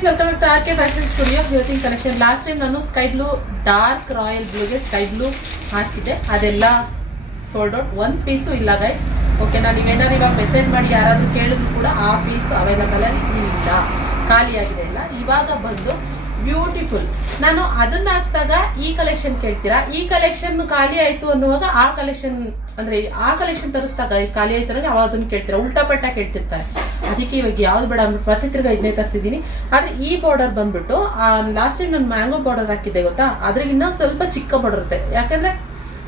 Friends, welcome to RK Fashion Studio. ಇವತ್ತಿನ collection last time ನಾನು sky blue, dark royal ಬ್ಲೂಗೆ sky blue ಹಾಕಿದ್ದೆ, ಅದೆಲ್ಲ ಸೋಲ್ಡ್ ಔಟ್. ಒಂದು ಪೀಸು ಇಲ್ಲ ಗೈಸ್. ಓಕೆನಾ, ನೀವೇನಾದ್ರು ಇವಾಗ ಮೆಸೇಜ್ ಮಾಡಿ ಯಾರಾದರೂ ಕೇಳಿದ್ರು ಕೂಡ ಆ ಪೀಸ್ ಅವೈಲಬಲ್ ಇಲ್ಲ, ಖಾಲಿಯಾಗಿದೆ. ಇಲ್ಲ, ಇವಾಗ ಬಂದು ಬ್ಯೂಟಿಫುಲ್. ನಾನು ಅದನ್ನ ಹಾಕ್ದಾಗ ಈ ಕಲೆಕ್ಷನ್ ಕೇಳ್ತೀರಾ, ಈ ಕಲೆಕ್ಷನ್ ಖಾಲಿ ಆಯ್ತು ಅನ್ನುವಾಗ ಆ ಕಲೆಕ್ಷನ್ ಅಂದ್ರೆ ಆ ಕಲೆಕ್ಷನ್ ತರಿಸಿದಾಗ ಖಾಲಿ ಆಯ್ತು ಅಂದ್ರೆ ಅವಾಗ ಅದನ್ನ ಕೇಳ್ತೀರಾ, ಉಲ್ಟಾ ಪಲ್ಟಾ ಕೇಳ್ತಿರ್ತಾರೆ. ಅದಕ್ಕೆ ಇವಾಗ ಯಾವ್ದು ಬೇಡ ಅಂದ್ಬಿಟ್ಟು ಮತ್ತೆ ತಿರ್ಗಾ ಇದನ್ನೇ ತರಿಸಿದ್ದೀನಿ. ಆದರೆ ಈ ಬಾರ್ಡರ್ ಬಂದ್ಬಿಟ್ಟು ಲಾಸ್ಟ್ ಟೈಮ್ ನಾನು ಮ್ಯಾಂಗೋ ಬಾರ್ಡರ್ ಹಾಕಿದ್ದೆ ಗೊತ್ತಾ, ಅದ್ರಿಗೆ ಇನ್ನೂ ಸ್ವಲ್ಪ ಚಿಕ್ಕ ಬಾರ್ಡರ್ ಇರುತ್ತೆ. ಯಾಕಂದ್ರೆ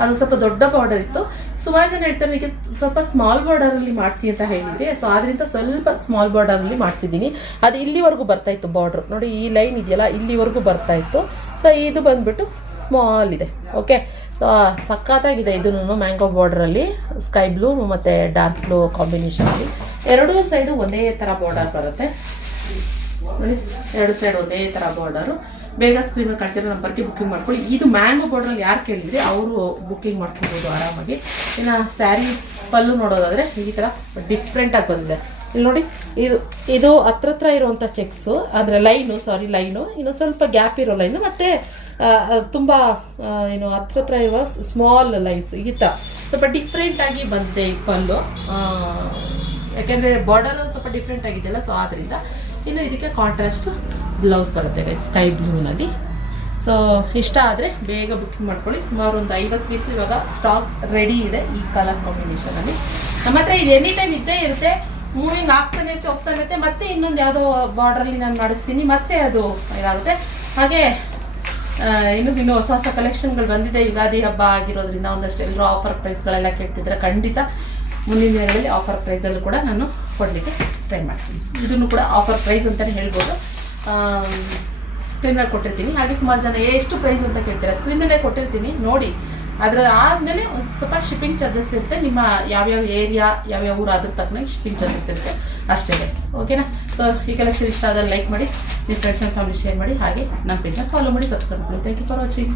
ಅದು ಸ್ವಲ್ಪ ದೊಡ್ಡ ಬಾರ್ಡರ್ ಇತ್ತು. ಸುಮಾರು ಜನ ಹೇಳ್ತಾರೆ ನನಗೆ ಸ್ವಲ್ಪ ಸ್ಮಾಲ್ ಬಾರ್ಡರಲ್ಲಿ ಮಾಡಿಸಿ ಅಂತ ಹೇಳಿದ್ರಿ. ಸೊ ಅದರಿಂದ ಸ್ವಲ್ಪ ಸ್ಮಾಲ್ ಬಾರ್ಡರಲ್ಲಿ ಮಾಡಿಸಿದ್ದೀನಿ. ಅದು ಇಲ್ಲಿವರೆಗೂ ಬರ್ತಾ ಇತ್ತು ಬಾರ್ಡ್ರು ನೋಡಿ, ಈ ಲೈನ್ ಇದೆಯಲ್ಲ ಇಲ್ಲಿವರೆಗೂ ಬರ್ತಾ ಇತ್ತು. ಸೊ ಇದು ಬಂದ್ಬಿಟ್ಟು ಸ್ಮಾಲ್ ಇದೆ. ಓಕೆ, ಸೊ ಸಖತ್ತಾಗಿದೆ ಇದನ್ನು ಮ್ಯಾಂಗೋ ಬಾರ್ಡ್ರಲ್ಲಿ ಸ್ಕೈ ಬ್ಲೂ ಮತ್ತು ಡಾರ್ಕ್ ಬ್ಲೂ ಕಾಂಬಿನೇಷನಲ್ಲಿ. ಎರಡೂ ಸೈಡು ಒಂದೇ ಥರ ಬಾರ್ಡರ್ ಬರುತ್ತೆ ನೋಡಿ, ಎರಡು ಸೈಡ್ ಒಂದೇ ಥರ ಬಾರ್ಡರು. ಬೇಗ ಸ್ಕ್ರೀನಲ್ಲಿ ಕಾಣ್ತಿರೋ ನಂಬರ್ಗೆ ಬುಕ್ಕಿಂಗ್ ಮಾಡ್ಕೊಳ್ಳಿ. ಇದು ಮ್ಯಾಂಗೋ ಬಾರ್ಡ್ರಲ್ಲಿ ಯಾರು ಕೇಳಿದ್ರಿ ಅವರು ಬುಕ್ಕಿಂಗ್ ಮಾಡ್ಕೊಬೋದು ಆರಾಮಾಗಿ. ಇನ್ನು ಸ್ಯಾರಿ ಪಲ್ಲು ನೋಡೋದಾದರೆ ಈ ಥರ ಡಿಫ್ರೆಂಟಾಗಿ ಬಂದಿದೆ. ಇಲ್ಲಿ ನೋಡಿ, ಇದು ಹತ್ರ ಇರುವಂಥ ಚೆಕ್ಸು, ಅಂದರೆ ಲೈನು ಇನ್ನು ಸ್ವಲ್ಪ ಗ್ಯಾಪ್ ಇರೋ ಲೈನು, ಮತ್ತು ತುಂಬ ಏನು ಹತ್ರ ಇರುವ ಸ್ಮಾಲ್ ಲೈನ್ಸ್, ಈ ಥರ ಸ್ವಲ್ಪ ಡಿಫ್ರೆಂಟಾಗಿ ಬಂದಿದೆ ಈ ಪಲ್ಲು. ಯಾಕೆಂದರೆ ಬಾರ್ಡರು ಸ್ವಲ್ಪ ಡಿಫ್ರೆಂಟ್ ಆಗಿದೆಯಲ್ಲ, ಸೊ ಆದ್ದರಿಂದ ಇನ್ನು ಇದಕ್ಕೆ ಕಾಂಟ್ರಾಸ್ಟ್ ಬ್ಲೌಸ್ ಬರುತ್ತೆ ಸ್ಕೈ ಬ್ಲೂನಲ್ಲಿ. ಸೊ ಇಷ್ಟ ಆದರೆ ಬೇಗ ಬುಕ್ಕಿಂಗ್ ಮಾಡ್ಕೊಳ್ಳಿ. ಸುಮಾರು ಒಂದು 50 ಪೀಸ್ ಇವಾಗ ಸ್ಟಾಕ್ ರೆಡಿ ಇದೆ ಈ ಕಲರ್ ಕಾಂಬಿನೇಷನಲ್ಲಿ. ನಮ್ಮ ಹತ್ರ ಇದು ಎನಿ ಟೈಮ್ ಇದ್ದೇ ಇರುತ್ತೆ, ಮೂವಿಂಗ್ ಆಗ್ತಾನೆ ಇರುತ್ತೆ, ಹೋಗ್ತಾನೆ ಇರುತ್ತೆ. ಮತ್ತೆ ಇನ್ನೊಂದು ಯಾವುದೋ ಬಾರ್ಡ್ರಲ್ಲಿ ನಾನು ಮಾಡಿಸ್ತೀನಿ, ಮತ್ತೆ ಅದು ಇದಾಗುತ್ತೆ. ಹಾಗೆ ಇನ್ನು ಹೊಸ ಕಲೆಕ್ಷನ್ಗಳು ಬಂದಿದೆ. ಯುಗಾದಿ ಹಬ್ಬ ಆಗಿರೋದ್ರಿಂದ ಒಂದಷ್ಟು ಎಲ್ಲರೂ ಆಫರ್ ಪ್ರೈಸ್ಗಳೆಲ್ಲ ಕೇಳ್ತಿದ್ರೆ ಖಂಡಿತ ಮುಂದಿನ ದಿನಗಳಲ್ಲಿ ಆಫರ್ ಪ್ರೈಸಲ್ಲೂ ಕೂಡ ನಾನು ಕೊಡಲಿಕ್ಕೆ ಟ್ರೈ ಮಾಡ್ತೀನಿ. ಇದನ್ನು ಕೂಡ ಆಫರ್ ಪ್ರೈಸ್ ಅಂತಲೇ ಹೇಳ್ಬೋದು. ಸ್ಕ್ರೀನಲ್ಲಿ ಕೊಟ್ಟಿರ್ತೀನಿ. ಹಾಗೆ ಸುಮಾರು ಜನ ಎಷ್ಟು ಪ್ರೈಸ್ ಅಂತ ಕೇಳ್ತೀರಾ, ಸ್ಕ್ರೀನಲ್ಲೇ ಕೊಟ್ಟಿರ್ತೀನಿ ನೋಡಿ. ಅದರ ಆದಮೇಲೆ ಸ್ವಲ್ಪ ಶಿಪ್ಪಿಂಗ್ ಚಾರ್ಜಸ್ ಇರುತ್ತೆ. ನಿಮ್ಮ ಯಾವ್ಯಾವ ಏರಿಯಾ ಯಾವ್ಯಾವ ಊರು ಅದ್ರ ತಕ್ಕನಾಗಿ ಶಿಪ್ಪಿಂಗ್ ಚಾರ್ಜಸ್ ಇರುತ್ತೆ ಅಷ್ಟೇ ಗೈಸ್. ಓಕೆನಾ. ಸೊ ಈ ಕಲೆಕ್ಷನ್ ಇಷ್ಟ ಆದರೆ ಲೈಕ್ ಮಾಡಿ, ನಿಮ್ಮ ಫ್ರೆಂಡ್ಸ್ ಆ್ಯಂಡ್ ಫ್ಯಾಮಿಲಿ ಶೇರ್ ಮಾಡಿ. ಹಾಗೆ ನಮ್ಮ ಪೇಜ್ನ ಫಾಲೋ ಮಾಡಿ, ಸಬ್ಸ್ಕ್ರೈಬ್ ಮಾಡಿ. Thank you for watching.